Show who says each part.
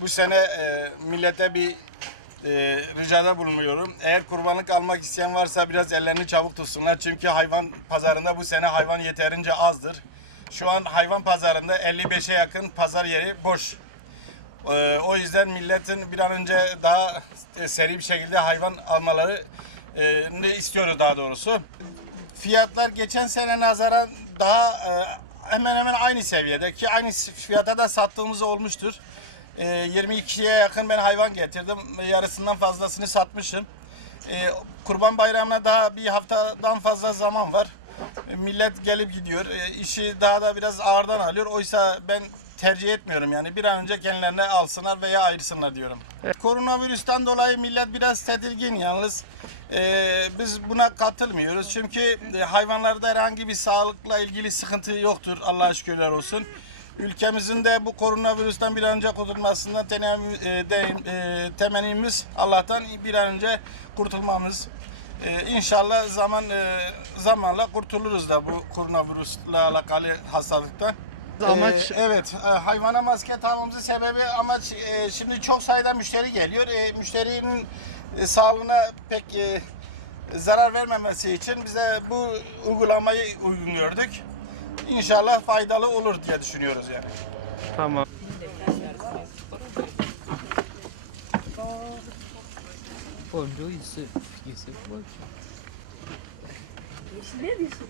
Speaker 1: Bu sene e, millete bir e, ricada bulunuyorum. Eğer kurbanlık almak isteyen varsa biraz ellerini çabuk tutsunlar. Çünkü hayvan pazarında bu sene hayvan yeterince azdır. Şu an hayvan pazarında 55'e yakın pazar yeri boş. E, o yüzden milletin bir an önce daha e, seri bir şekilde hayvan almaları e, istiyoruz daha doğrusu. Fiyatlar geçen sene nazaran daha e, hemen hemen aynı seviyede ki aynı fiyata da sattığımız olmuştur. E, 22'ye yakın ben hayvan getirdim. Yarısından fazlasını satmışım. E, Kurban Bayramı'na daha bir haftadan fazla zaman var. E, millet gelip gidiyor. E, işi daha da biraz ağırdan alıyor. Oysa ben tercih etmiyorum yani. Bir an önce kendilerine alsınlar veya ayırsınlar diyorum. Koronavirüsten dolayı millet biraz tedirgin yalnız. E, biz buna katılmıyoruz. Çünkü e, hayvanlarda herhangi bir sağlıkla ilgili sıkıntı yoktur. Allah'a şükürler olsun. Ülkemizin de bu koronavirüsten bir an önce kurtulmasından e, e, temennimiz Allah'tan bir an önce kurtulmamız. E, İnşallah zaman e, zamanla kurtuluruz da bu koronavirüsle alakalı hastalıktan.
Speaker 2: Amaç-
Speaker 1: E, evet, e, hayvana maske takmamızın sebebi amaç e, şimdi çok sayıda müşteri geliyor. E, müşterinin e, sağlığına pek e, zarar vermemesi için bize bu uygulamayı uygun gördük. İnşallah faydalı olur diye düşünüyoruz yani.
Speaker 2: Tamam.
Speaker 3: Bonjour, ici. Ici, bonjour.
Speaker 4: Ne diyorsun?